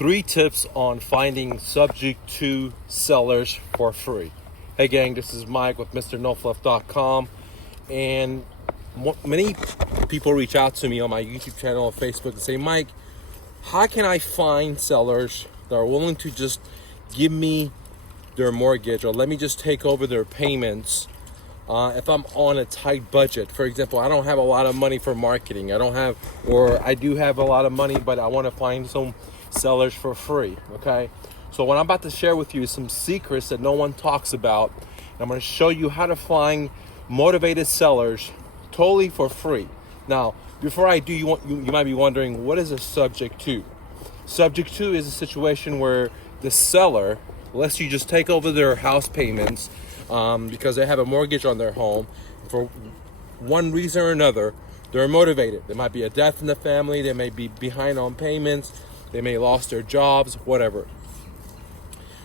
3 tips on finding subject to sellers for free. Hey gang, this is Mike with MrNoFluff.com, and many people reach out to me on my YouTube channel or Facebook and say, Mike, how can I find sellers that are willing to just give me their mortgage or let me just take over their payments if I'm on a tight budget? For example, I don't have a lot of money for marketing. I do have a lot of money, but I want to find some sellers for free, okay? So what I'm about to share with you is some secrets that no one talks about. I'm going to show you how to find motivated sellers totally for free. Now, before I do, you might be wondering, what is a subject to? Subject to is a situation where the seller lets you just take over their house payments because they have a mortgage on their home. For one reason or another, they're motivated. There might be a death in the family. They may be behind on payments. They may have lost their jobs, whatever.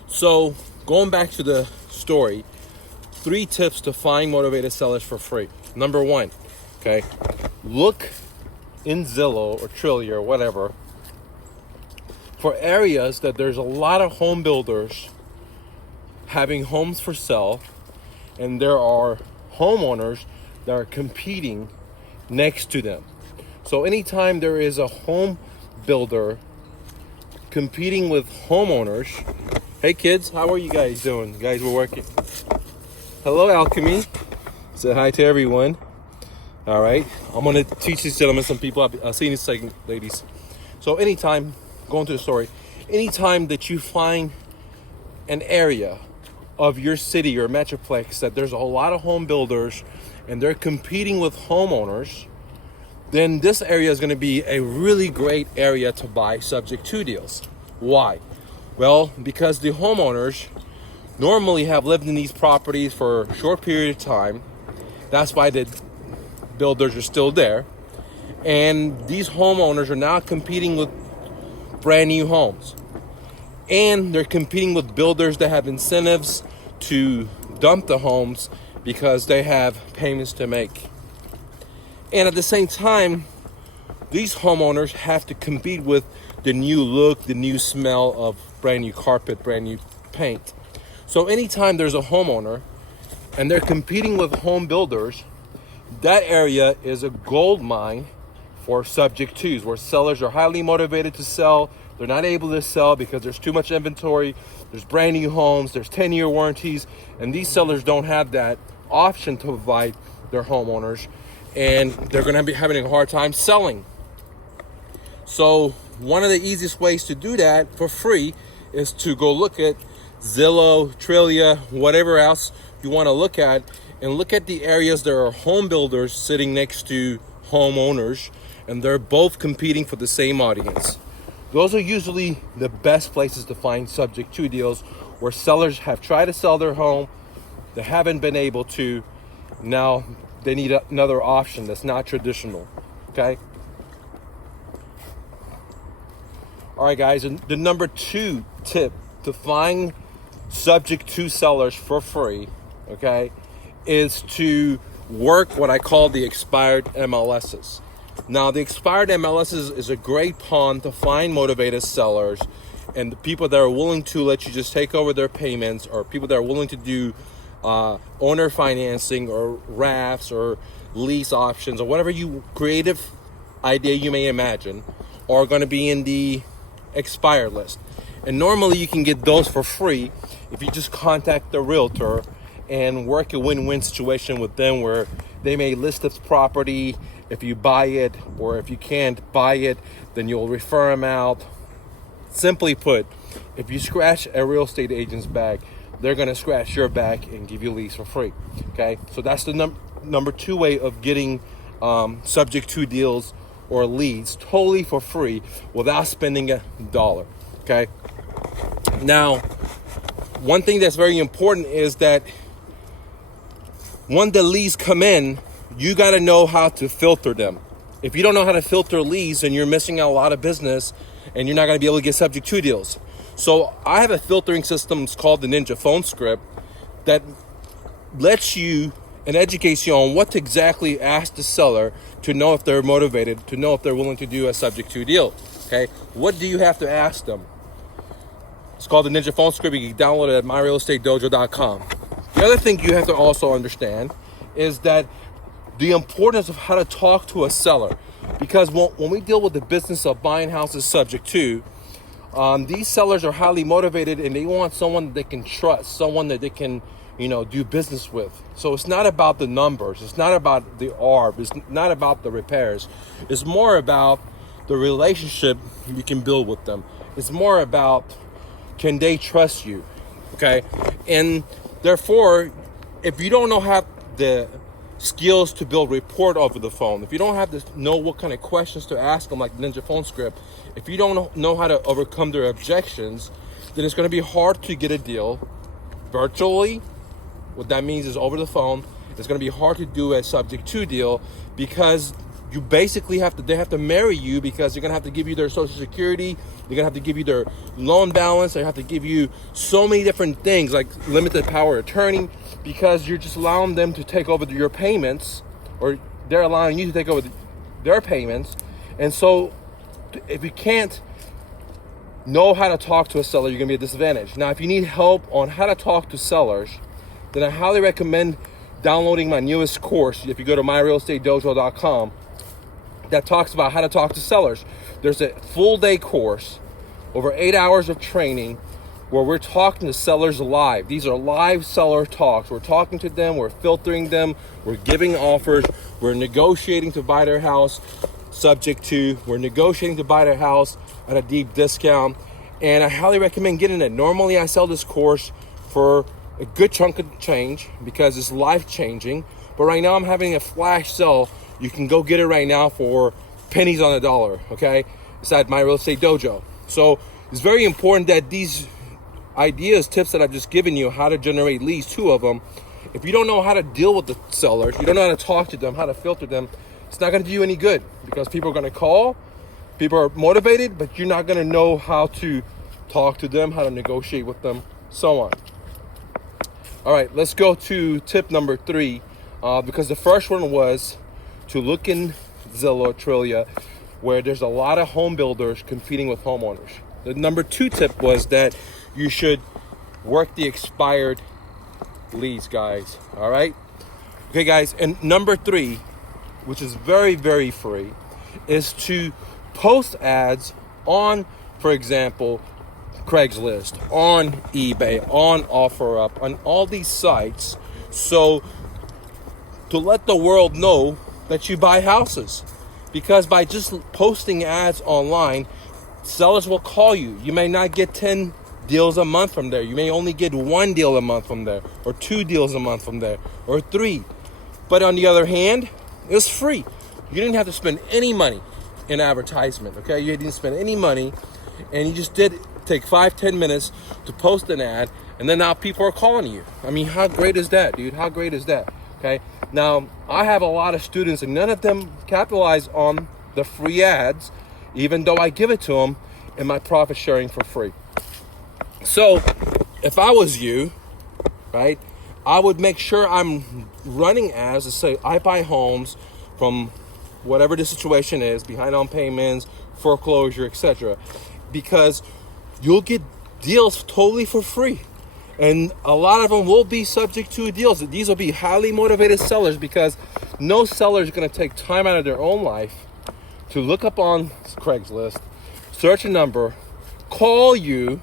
So going back to the story, 3 tips to find motivated sellers for free. Number 1, okay, look in Zillow or Trillia or whatever for areas that there's a lot of home builders having homes for sale, and there are homeowners that are competing next to them. So anytime there is a home builder competing with homeowners, hey kids, how are you guys doing? You guys were working. Hello, Alchemy. Say hi to everyone. All right, I'm gonna teach these gentlemen some people. I'll see you in a second, ladies. So anytime, going to the story, anytime that you find an area of your city or metroplex that there's a lot of home builders and they're competing with homeowners, then this area is going to be a really great area to buy subject to deals. Why? Well, because the homeowners normally have lived in these properties for a short period of time. That's why the builders are still there. And these homeowners are now competing with brand new homes. And they're competing with builders that have incentives to dump the homes because they have payments to make. And at the same time, these homeowners have to compete with the new look, the new smell of brand new carpet, brand new paint. So anytime there's a homeowner and they're competing with home builders, that area is a gold mine for subject twos, where sellers are highly motivated to sell. They're not able to sell because there's too much inventory. There's brand new homes, there's 10-year warranties, and these sellers don't have that option to provide their homeowners, and they're going to be having a hard time selling. So one of the easiest ways to do that for free is to go look at Zillow, Trillia, whatever else you want to look at, and look at the areas there are home builders sitting next to homeowners, and they're both competing for the same audience. Those are usually the best places to find subject to deals, where sellers have tried to sell their home, they haven't been able to, now they need another option that's not traditional, okay? All right, guys, and the number 2 tip to find subject to sellers for free, okay, is to work what I call the expired MLSs. Now, the expired MLSs is a great pawn to find motivated sellers and the people that are willing to let you just take over their payments, or people that are willing to do owner financing or rafts or lease options or whatever creative idea you may imagine are going to be in the expired list. And normally you can get those for free if you just contact the realtor and work a win-win situation with them, where they may list this property. If you buy it, or if you can't buy it, then you'll refer them out. Simply put, if you scratch a real estate agent's back, they're going to scratch your back and give you a lease for free. Okay, so that's the number 2 way of getting subject to deals or leads totally for free without spending $1. Okay, now one thing that's very important is that when the leads come in, you got to know how to filter them. If you don't know how to filter leads, then you're missing out a lot of business and you're not going to be able to get subject to deals. So I have a filtering system. It's called the Ninja Phone Script that lets you and educates you on what to exactly ask the seller to know if they're motivated, to know if they're willing to do a subject to deal. Okay, what do you have to ask them? It's called the Ninja Phone Script. You can download it at myrealestatedojo.com. The other thing you have to also understand is that the importance of how to talk to a seller. Because when we deal with the business of buying houses subject to, these sellers are highly motivated and they want someone that they can trust, someone that they can, do business with. So it's not about the numbers. It's not about the ARB. It's not about the repairs. It's more about the relationship you can build with them. It's more about, can they trust you? Okay. And therefore, if you don't have the skills to build rapport over the phone, if you don't have to know what kind of questions to ask them, like Ninja Phone Script, if you don't know how to overcome their objections, then it's going to be hard to get a deal virtually. What that means is over the phone. It's going to be hard to do a subject to deal because you basically they have to marry you, because they're going to have to give you their social security. They're going to have to give you their loan balance. They have to give you so many different things like limited power attorney, because you're just allowing them to take over your payments, or they're allowing you to take over their payments. And so if you can't know how to talk to a seller, you're going to be at a disadvantage. Now, if you need help on how to talk to sellers, then I highly recommend downloading my newest course. If you go to myrealestatedojo.com, that talks about how to talk to sellers. There's a full day course, over 8 hours of training, where we're talking to sellers live. These are live seller talks. We're talking to them, we're filtering them, we're giving offers, we're negotiating to buy their house we're negotiating to buy their house at a deep discount. And I highly recommend getting it. Normally I sell this course for a good chunk of change because it's life changing. But right now I'm having a flash sale. You can go get it right now for pennies on the dollar, okay? It's at My Real Estate Dojo. So it's very important that these tips that I've just given you, how to generate leads, 2 of them, if you don't know how to deal with the sellers, you don't know how to talk to them, how to filter them, it's not going to do you any good, because people are going to call, people are motivated, but you're not going to know how to talk to them, how to negotiate with them, so on. All right, let's go to tip number 3, because the first one was to look in Zillow, Trillia, where there's a lot of home builders competing with homeowners. The number 2 tip was that you should work the expired leads, guys. All right. Okay, guys. And number 3, which is very, very free, is to post ads on, for example, Craigslist, on eBay, on OfferUp, on all these sites. So to let the world know that you buy houses, because by just posting ads online, sellers will call you. You may not get 10 deals a month from there. You may only get 1 deal a month from there, or 2 deals a month from there, or 3. But on the other hand, it's free. You didn't have to spend any money in advertisement, okay? You didn't spend any money, and you just did take 5-10 minutes to post an ad, and then now people are calling you. I mean, how great is that, dude? How great is that? Okay. Now, I have a lot of students, and none of them capitalize on the free ads, even though I give it to them in my profit sharing for free. So if I was you, right, I would make sure I'm running ads to say I buy homes from whatever the situation is, behind on payments, foreclosure, etc., because you'll get deals totally for free. And a lot of them will be subject to deals. These will be highly motivated sellers, because no seller is going to take time out of their own life to look up on Craigslist, search a number, call you.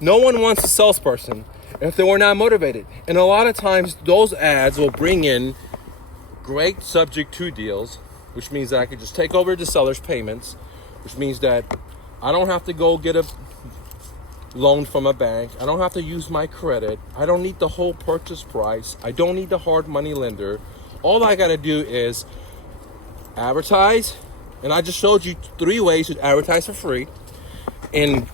No one wants a salesperson if they were not motivated. And a lot of times those ads will bring in great subject to deals, which means that I could just take over the seller's payments, which means that I don't have to go get a loan from a bank. I don't have to use my credit. I don't need the whole purchase price. I don't need the hard money lender. All I got to do is advertise. And I just showed you 3 ways to advertise for free in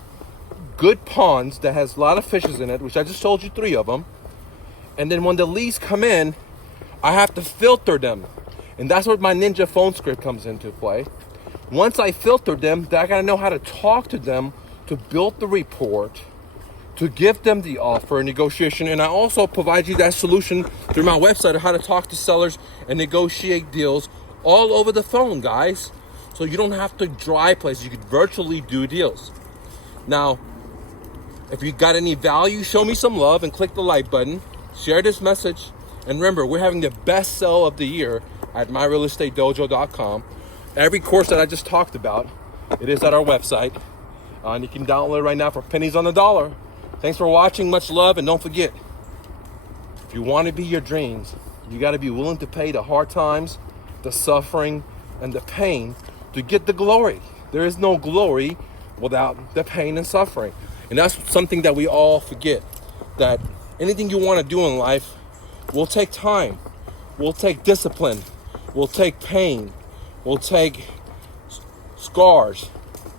good ponds that has a lot of fishes in it, which I just told you 3 of them. And then when the leads come in, I have to filter them. And that's where my Ninja Phone Script comes into play. Once I filter them, then I got to know how to talk to them, to build the report, to give them the offer and negotiation. And I also provide you that solution through my website of how to talk to sellers and negotiate deals all over the phone, guys. So you don't have to drive places. You could virtually do deals. Now, if you got any value, show me some love and click the like button. Share this message. And remember, we're having the best sale of the year at myrealestatedojo.com. Every course that I just talked about, it is at our website. And you can download it right now for pennies on the dollar. Thanks for watching. Much love. And don't forget, if you want to be your dreams, you got to be willing to pay the hard times, the suffering, and the pain to get the glory. There is no glory without the pain and suffering. And that's something that we all forget, that anything you want to do in life will take time, will take discipline, will take pain, will take scars.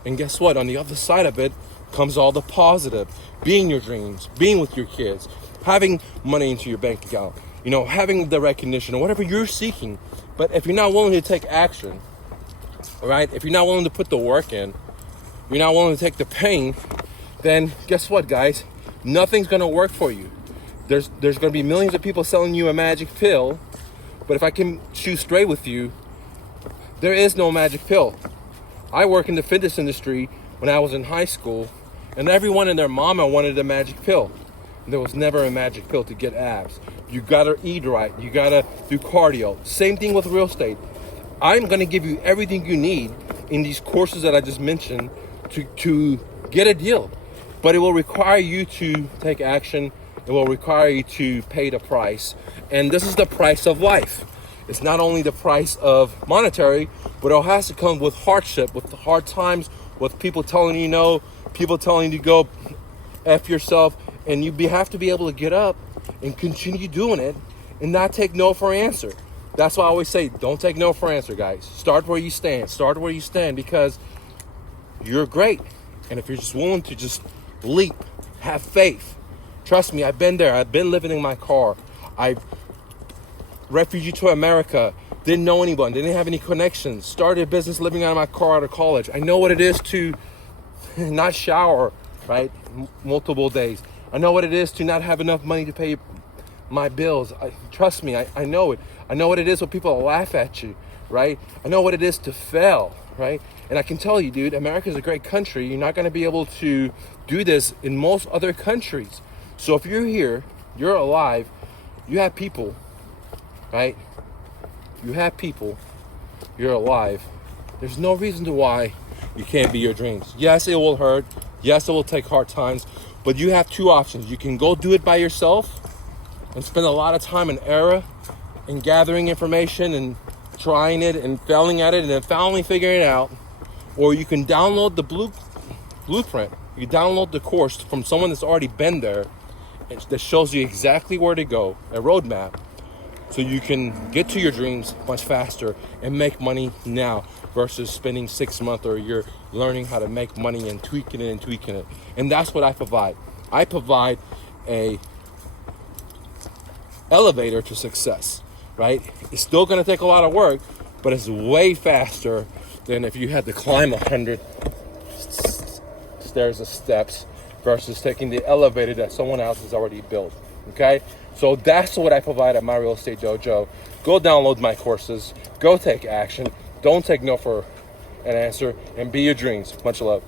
And guess what? On the other side of it comes all the positive. Being your dreams, being with your kids, having money into your bank account, having the recognition or whatever you're seeking. But if you're not willing to take action, all right, if you're not willing to put the work in, you're not willing to take the pain, then guess what, guys? Nothing's gonna work for you. There's gonna be millions of people selling you a magic pill, but if I can shoot straight with you, there is no magic pill. I work in the fitness industry when I was in high school, and everyone and their mama wanted a magic pill. There was never a magic pill to get abs. You gotta eat right, you gotta do cardio. Same thing with real estate. I'm gonna give you everything you need in these courses that I just mentioned to get a deal. But it will require you to take action. It will require you to pay the price. And this is the price of life. It's not only the price of monetary, but it has to come with hardship, with the hard times, with people telling you no, people telling you to go F yourself. And you have to be able to get up and continue doing it and not take no for an answer. That's why I always say, don't take no for an answer, guys. Start where you stand. Start where you stand, because you're great. And if you're just willing to just leap, have faith. Trust me, I've been there. I've been living in my car. I've refugee to America. Didn't know anyone. Didn't have any connections. Started a business living out of my car out of college. I know what it is to not shower, right? Multiple days. I know what it is to not have enough money to pay my bills. Trust me, I know it. I know what it is when people laugh at you, right? I know what it is to fail, right? And I can tell you, dude, America is a great country. You're not going to be able to do this in most other countries. So if you're here, you're alive, you have people, right? You have people, you're alive. There's no reason to why you can't be your dreams. Yes, it will hurt. Yes, it will take hard times. But you have two options. You can go do it by yourself and spend a lot of time and error in gathering information and trying it and failing at it and then finally figuring it out. Or you can download the blueprint. You download the course from someone that's already been there that shows you exactly where to go, a roadmap, so you can get to your dreams much faster and make money now versus spending 6 months or a year learning how to make money and tweaking it. And that's what I provide. I provide a elevator to success, right? It's still going to take a lot of work, but it's way faster than if you had to climb 100 stairs of steps versus taking the elevator that someone else has already built. Okay, so that's what I provide at My Real Estate Dojo. Go download my courses, go take action, don't take no for an answer, and be your dreams. Much love.